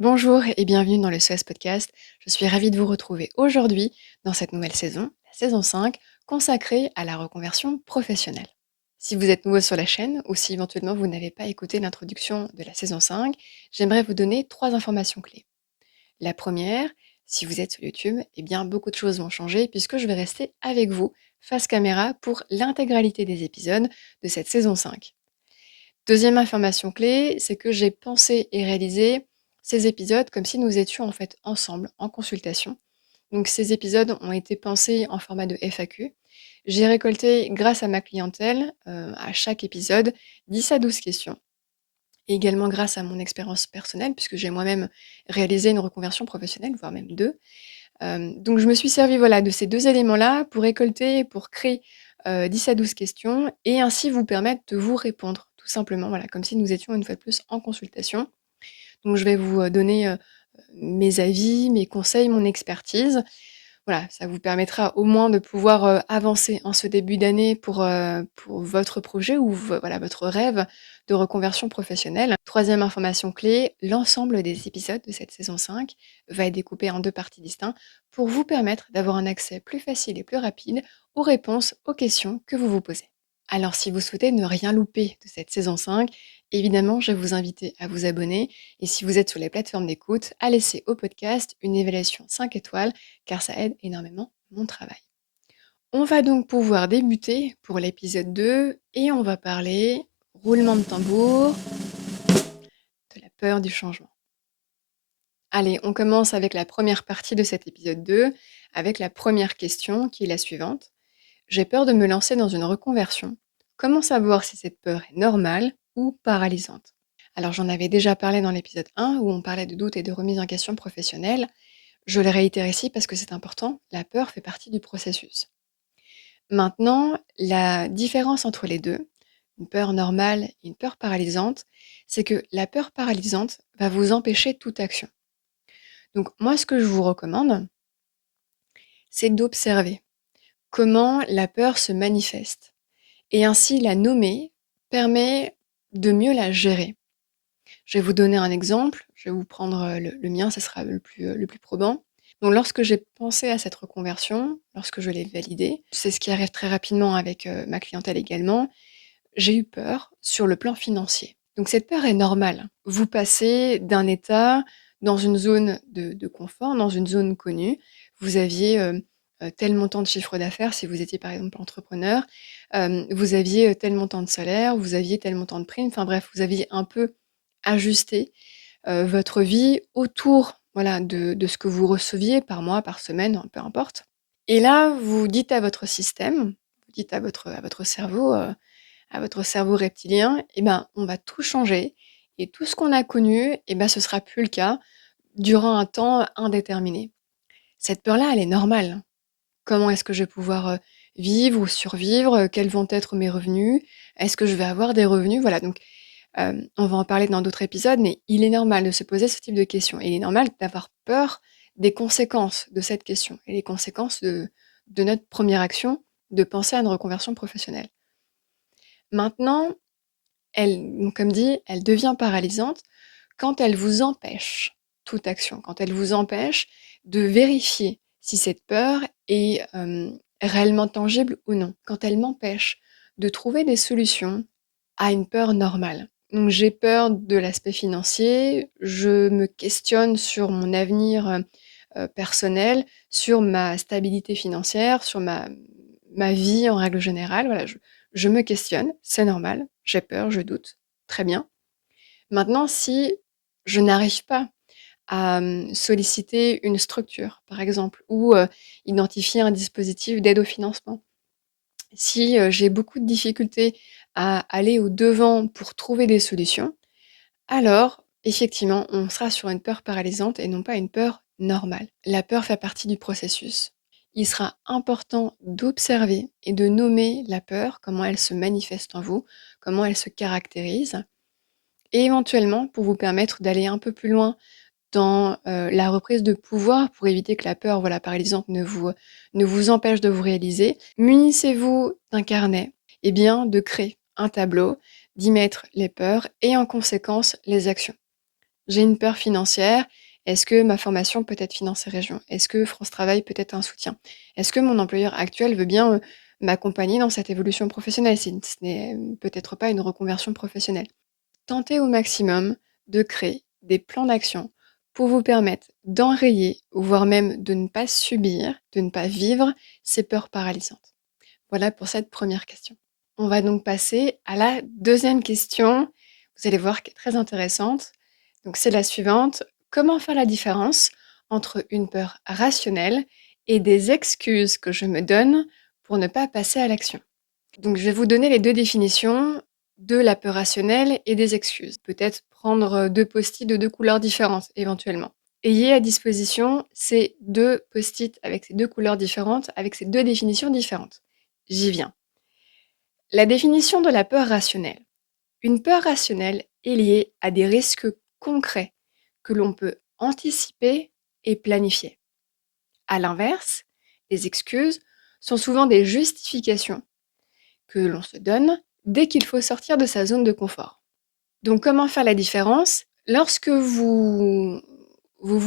Bonjour et bienvenue dans le SOS Podcast. Je suis ravie de vous retrouver aujourd'hui dans cette nouvelle saison, la saison 5, consacrée à la reconversion professionnelle. Si vous êtes nouveau sur la chaîne ou si éventuellement vous n'avez pas écouté l'introduction de la saison 5, j'aimerais vous donner 3 informations clés. La première, si vous êtes sur YouTube, eh bien beaucoup de choses vont changer puisque je vais rester avec vous face caméra pour l'intégralité des épisodes de cette saison 5. Deuxième information clé, c'est que j'ai pensé et réalisé ces épisodes comme si nous étions en fait ensemble en consultation. Donc ces épisodes ont été pensés en format de FAQ. J'ai récolté, grâce à ma clientèle, à chaque épisode, 10 à 12 questions. Et également grâce à mon expérience personnelle, puisque j'ai moi-même réalisé une reconversion professionnelle, voire même deux. Donc je me suis servie voilà, de ces deux éléments-là pour récolter, pour créer 10 à 12 questions et ainsi vous permettre de vous répondre, tout simplement, voilà, comme si nous étions une fois de plus en consultation. Donc je vais vous donner mes avis, mes conseils, mon expertise. Voilà, ça vous permettra au moins de pouvoir avancer en ce début d'année pour votre projet ou voilà, votre rêve de reconversion professionnelle. Troisième information clé, l'ensemble des épisodes de cette saison 5 va être découpé en deux parties distinctes pour vous permettre d'avoir un accès plus facile et plus rapide aux réponses aux questions que vous vous posez. Alors si vous souhaitez ne rien louper de cette saison 5, évidemment, je vais vous inviter à vous abonner et si vous êtes sur les plateformes d'écoute, à laisser au podcast une évaluation 5 étoiles car ça aide énormément mon travail. On va donc pouvoir débuter pour l'épisode 2 et on va parler, roulement de tambour, de la peur du changement. Allez, on commence avec la première partie de cet épisode 2, avec la première question qui est la suivante. J'ai peur de me lancer dans une reconversion. Comment savoir si cette peur est normale ou paralysante? Alors j'en avais déjà parlé dans l'épisode 1 où on parlait de doute et de remise en question professionnelle. Je le réitère ici parce que c'est important, la peur fait partie du processus. Maintenant, la différence entre les deux, une peur normale et une peur paralysante, c'est que la peur paralysante va vous empêcher toute action. Donc moi, ce que je vous recommande, c'est d'observer comment la peur se manifeste. Et ainsi la nommer permet de mieux la gérer. Je vais vous donner un exemple, je vais vous prendre le mien, ce sera le plus probant. Donc lorsque j'ai pensé à cette reconversion, lorsque je l'ai validée, c'est ce qui arrive très rapidement avec ma clientèle également, j'ai eu peur sur le plan financier. Donc cette peur est normale. Vous passez d'un état dans une zone de confort, dans une zone connue. Vous aviez tel montant de chiffre d'affaires si vous étiez par exemple entrepreneur, vous aviez tel montant de salaire, vous aviez tel montant de prime, enfin bref, vous aviez un peu ajusté votre vie autour voilà, de ce que vous receviez par mois, par semaine, peu importe. Et là, vous dites à votre système, vous dites à votre cerveau reptilien, eh ben, on va tout changer et tout ce qu'on a connu, eh ben, ce sera plus le cas durant un temps indéterminé. Cette peur-là, elle est normale. Comment est-ce que je vais pouvoir vivre ou survivre? Quels vont être mes revenus? Est-ce que je vais avoir des revenus? Voilà, donc on va en parler dans d'autres épisodes, mais il est normal de se poser ce type de questions. Et il est normal d'avoir peur des conséquences de cette question et les conséquences de notre première action, de penser à une reconversion professionnelle. Maintenant, elle, donc comme dit, elle devient paralysante quand elle vous empêche toute action, quand elle vous empêche de vérifier si cette peur est réellement tangible ou non, quand elle m'empêche de trouver des solutions à une peur normale. Donc j'ai peur de l'aspect financier, je me questionne sur mon avenir personnel, sur ma stabilité financière, sur ma vie en règle générale. Voilà, je me questionne, c'est normal, j'ai peur, je doute, très bien. Maintenant, si je n'arrive pas à solliciter une structure, par exemple, ou identifier un dispositif d'aide au financement, si j'ai beaucoup de difficultés à aller au-devant pour trouver des solutions, alors effectivement, on sera sur une peur paralysante et non pas une peur normale. La peur fait partie du processus. Il sera important d'observer et de nommer la peur, comment elle se manifeste en vous, comment elle se caractérise, et éventuellement, pour vous permettre d'aller un peu plus loin dans la reprise de pouvoir, pour éviter que la peur voilà, paralysante ne vous empêche de vous réaliser, munissez-vous d'un carnet et bien de créer un tableau, d'y mettre les peurs et en conséquence les actions. J'ai une peur financière. Est-ce que ma formation peut être financée région? Est-ce que France Travail peut être un soutien? Est-ce que mon employeur actuel veut bien, m'accompagner dans cette évolution professionnelle? Ce n'est peut-être pas une reconversion professionnelle. Tentez au maximum de créer des plans d'action pour vous permettre d'enrayer, voire même de ne pas subir, de ne pas vivre ces peurs paralysantes. Voilà pour cette première question. On va donc passer à la deuxième question. Vous allez voir qu'elle est très intéressante. Donc c'est la suivante. Comment faire la différence entre une peur rationnelle et des excuses que je me donne pour ne pas passer à l'action? Donc je vais vous donner les 2 définitions de la peur rationnelle et des excuses. Peut-être prendre, 2 post-it de 2 couleurs différentes éventuellement. Ayez à disposition ces 2 post-it avec ces 2 couleurs différentes, avec ces 2 définitions différentes. J'y viens. La définition de la peur rationnelle. Une peur rationnelle est liée à des risques concrets que l'on peut anticiper et planifier. À l'inverse, les excuses sont souvent des justifications que l'on se donne dès qu'il faut sortir de sa zone de confort. Donc comment faire la différence? Lorsque vous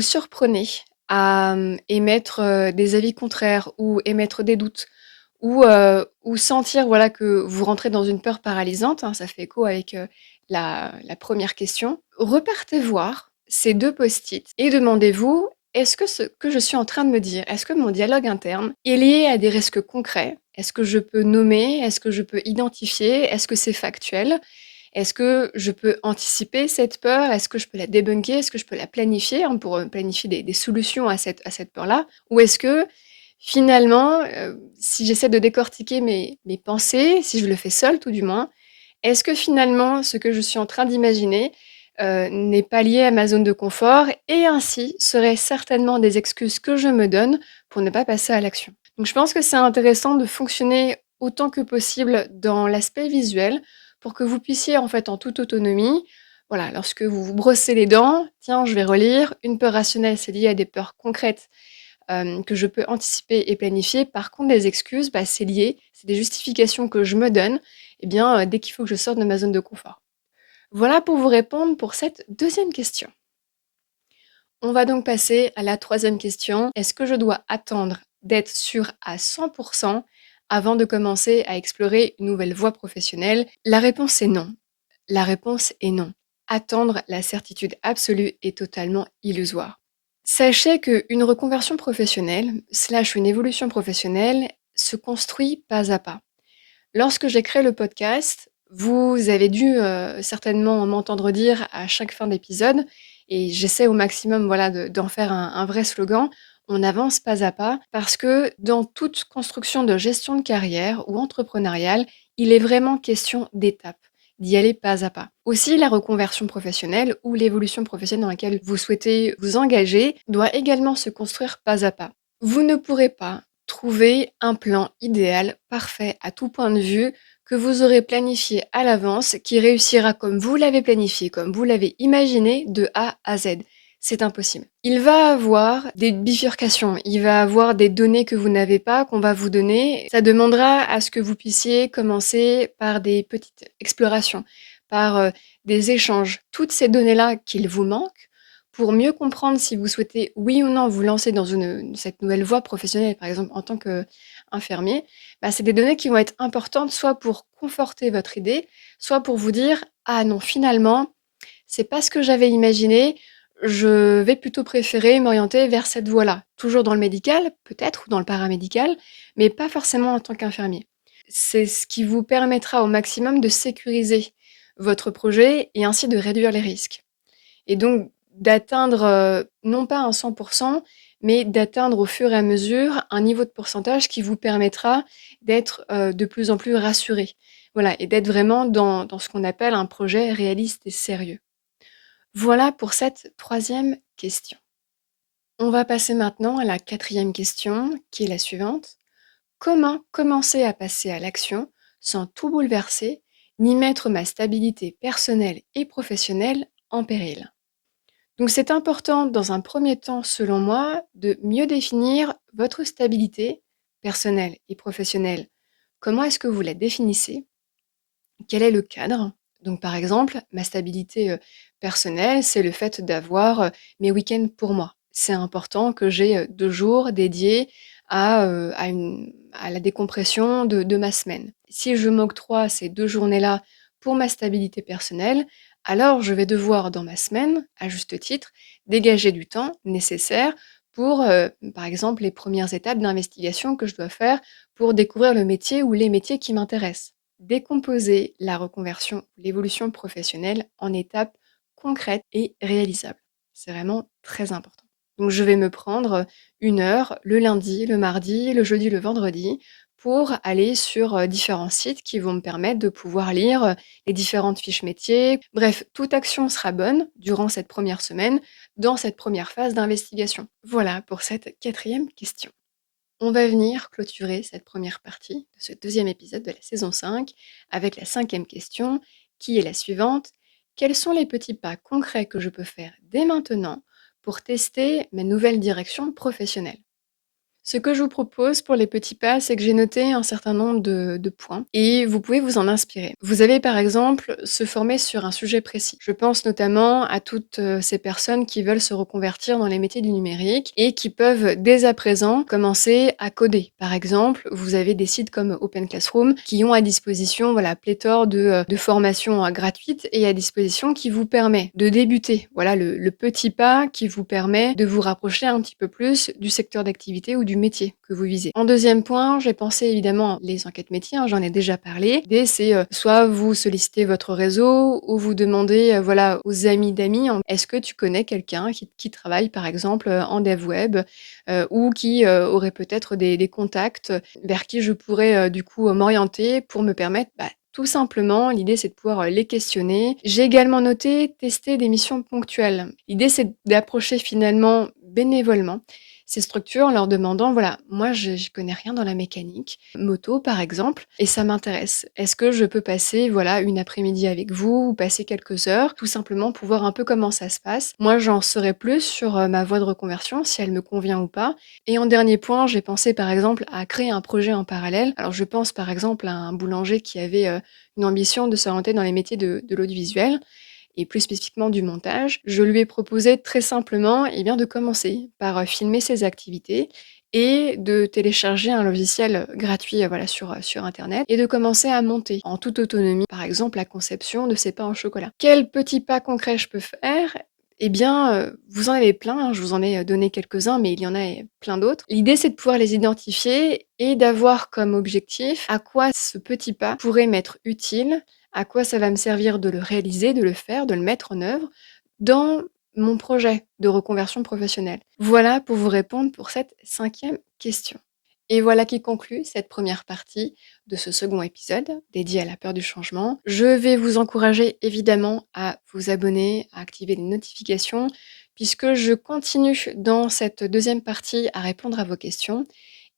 surprenez à, émettre, des avis contraires ou émettre des doutes ou sentir, voilà, que vous rentrez dans une peur paralysante, hein, ça fait écho avec, la 1re question. Repartez voir ces 2 post-it et demandez-vous: «Est-ce que ce que je suis en train de me dire, est-ce que mon dialogue interne est lié à des risques concrets? Est-ce que je peux nommer? Est-ce que je peux identifier? Est-ce que c'est factuel? Est-ce que je peux anticiper cette peur? Est-ce que je peux la débunker? Est-ce que je peux la planifier, hein, pour, planifier des solutions à cette peur-là? Ou est-ce que finalement, si j'essaie de décortiquer mes pensées, si je le fais seule tout du moins, est-ce que finalement ce que je suis en train d'imaginer, n'est pas lié à ma zone de confort et ainsi serait certainement des excuses que je me donne pour ne pas passer à l'action?» Donc je pense que c'est intéressant de fonctionner autant que possible dans l'aspect visuel pour que vous puissiez, en fait, en toute autonomie, voilà, lorsque vous vous brossez les dents: «Tiens, je vais relire, une peur rationnelle, c'est lié à des peurs concrètes, que je peux anticiper et planifier. Par contre, les excuses, bah, c'est lié, c'est des justifications que je me donne, eh bien, dès qu'il faut que je sorte de ma zone de confort». Voilà pour vous répondre pour cette deuxième question. On va donc passer à la troisième question. Est-ce que je dois attendre d'être sûre à 100 avant de commencer à explorer une nouvelle voie professionnelle? La réponse est non. La réponse est non. Attendre la certitude absolue est totalement illusoire. Sachez qu'une reconversion professionnelle, slash une évolution professionnelle, se construit pas à pas. Lorsque j'ai créé le podcast, vous avez dû, certainement m'entendre dire à chaque fin d'épisode et j'essaie au maximum, voilà, d'en faire un vrai slogan: «On avance pas à pas» parce que dans toute construction de gestion de carrière ou entrepreneuriale, il est vraiment question d'étapes, d'y aller pas à pas. Aussi, la reconversion professionnelle ou l'évolution professionnelle dans laquelle vous souhaitez vous engager doit également se construire pas à pas. Vous ne pourrez pas trouver un plan idéal, parfait à tout point de vue, que vous aurez planifié à l'avance, qui réussira comme vous l'avez planifié, comme vous l'avez imaginé de A à Z. C'est impossible. Il va avoir des bifurcations, il va avoir des données que vous n'avez pas, qu'on va vous donner. Ça demandera à ce que vous puissiez commencer par des petites explorations, par des échanges. Toutes ces données-là qu'il vous manque, pour mieux comprendre si vous souhaitez, oui ou non, vous lancer dans cette nouvelle voie professionnelle, par exemple en tant qu'infirmier, bah, c'est des données qui vont être importantes, soit pour conforter votre idée, soit pour vous dire: «Ah non, finalement, c'est pas ce que j'avais imaginé, je vais plutôt préférer m'orienter vers cette voie-là». Toujours dans le médical, peut-être, ou dans le paramédical, mais pas forcément en tant qu'infirmier. C'est ce qui vous permettra au maximum de sécuriser votre projet et ainsi de réduire les risques. Et donc d'atteindre, non pas un 100 mais d'atteindre au fur et à mesure un niveau de pourcentage qui vous permettra d'être, de plus en plus rassuré. Voilà, et d'être vraiment dans ce qu'on appelle un projet réaliste et sérieux. Voilà pour cette troisième question. On va passer maintenant à la quatrième question qui est la suivante: comment commencer à passer à l'action sans tout bouleverser, ni mettre ma stabilité personnelle et professionnelle en péril? Donc c'est important dans un premier temps, selon moi, de mieux définir votre stabilité personnelle et professionnelle. Comment est-ce que vous la définissez? Quel est le cadre? Donc par exemple, ma stabilité, personnel, c'est le fait d'avoir, mes week-ends pour moi. C'est important que j'ai, 2 jours dédiés à la décompression de ma semaine. Si je m'octroie ces 2 journées-là pour ma stabilité personnelle, alors je vais devoir dans ma semaine, à juste titre, dégager du temps nécessaire pour, par exemple, les premières étapes d'investigation que je dois faire pour découvrir le métier ou les métiers qui m'intéressent. Décomposer la reconversion, l'évolution professionnelle en étapes concrètes et réalisables. C'est vraiment très important. Donc je vais me prendre 1 heure le lundi, le mardi, le jeudi, le vendredi pour aller sur, différents sites qui vont me permettre de pouvoir lire, les différentes fiches métiers. Bref, toute action sera bonne durant cette première semaine, dans cette première phase d'investigation. Voilà pour cette quatrième question. On va venir clôturer cette première partie de ce deuxième épisode de la saison 5 avec la cinquième question, qui est la suivante. Quels sont les petits pas concrets que je peux faire dès maintenant pour tester ma nouvelle direction professionnelle? Ce que je vous propose pour les petits pas, c'est que j'ai noté un certain nombre de points et vous pouvez vous en inspirer. Vous avez par exemple se former sur un sujet précis. Je pense notamment à toutes ces personnes qui veulent se reconvertir dans les métiers du numérique et qui peuvent dès à présent commencer à coder. Par exemple, vous avez des sites comme Open Classroom qui ont à disposition voilà, pléthore de formations gratuites et à disposition qui vous permet de débuter. Voilà le petit pas qui vous permet de vous rapprocher un petit peu plus du secteur d'activité ou du métier que vous visez. En deuxième point, j'ai pensé évidemment les enquêtes métiers, hein, j'en ai déjà parlé. L'idée, c'est soit vous sollicitez votre réseau ou vous demandez voilà, aux amis d'amis, est-ce que tu connais quelqu'un qui travaille par exemple en dev web ou qui aurait peut-être des contacts vers qui je pourrais du coup m'orienter pour me permettre tout simplement, l'idée c'est de pouvoir les questionner. J'ai également noté tester des missions ponctuelles. L'idée c'est d'approcher finalement bénévolement ces structures en leur demandant, voilà, moi je connais rien dans la mécanique, moto par exemple, et ça m'intéresse. Est-ce que je peux passer, voilà, une après-midi avec vous ou passer quelques heures, tout simplement pour voir un peu comment ça se passe. Moi j'en saurai plus sur ma voie de reconversion, si elle me convient ou pas. Et en dernier point, j'ai pensé par exemple à créer un projet en parallèle. Alors je pense par exemple à un boulanger qui avait une ambition de s'orienter dans les métiers de l'audiovisuel et plus spécifiquement du montage. Je lui ai proposé très simplement eh bien, de commencer par filmer ses activités et de télécharger un logiciel gratuit voilà, sur Internet et de commencer à monter en toute autonomie, par exemple, la conception de ses pains au chocolat. Quels petits pas concrets je peux faire? Eh bien, vous en avez plein, hein, je vous en ai donné quelques-uns, mais il y en a plein d'autres. L'idée, c'est de pouvoir les identifier et d'avoir comme objectif à quoi ce petit pas pourrait m'être utile, à quoi ça va me servir de le réaliser, de le faire, de le mettre en œuvre dans mon projet de reconversion professionnelle. Voilà pour vous répondre pour cette cinquième question. Et voilà qui conclut cette première partie de ce second épisode dédié à la peur du changement. Je vais vous encourager évidemment à vous abonner, à activer les notifications, puisque je continue dans cette deuxième partie à répondre à vos questions.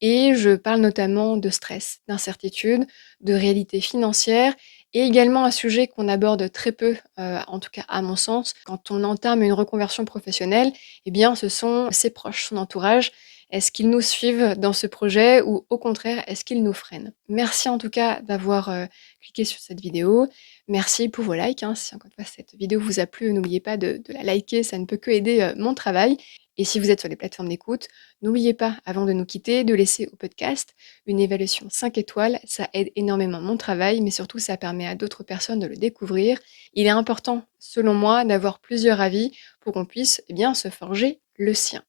Et je parle notamment de stress, d'incertitude, de réalité financière et également un sujet qu'on aborde très peu, en tout cas à mon sens, quand on entame une reconversion professionnelle, eh bien ce sont ses proches, son entourage. Est-ce qu'ils nous suivent dans ce projet ou au contraire, est-ce qu'ils nous freinent? Merci en tout cas d'avoir, cliqué sur cette vidéo. Merci pour vos likes, hein. Si encore une fois cette vidéo vous a plu, n'oubliez pas de la liker, ça ne peut que aider, mon travail. Et si vous êtes sur les plateformes d'écoute, n'oubliez pas, avant de nous quitter, de laisser au podcast une évaluation 5 étoiles. Ça aide énormément mon travail, mais surtout ça permet à d'autres personnes de le découvrir. Il est important, selon moi, d'avoir plusieurs avis pour qu'on puisse bien se forger le sien.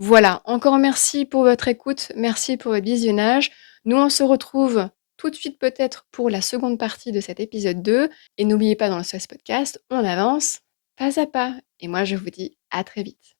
Voilà, encore merci pour votre écoute, merci pour votre visionnage. Nous, on se retrouve tout de suite peut-être pour la seconde partie de cet épisode 2. Et n'oubliez pas, dans le SOS Podcast, on avance pas à pas. Et moi, je vous dis à très vite.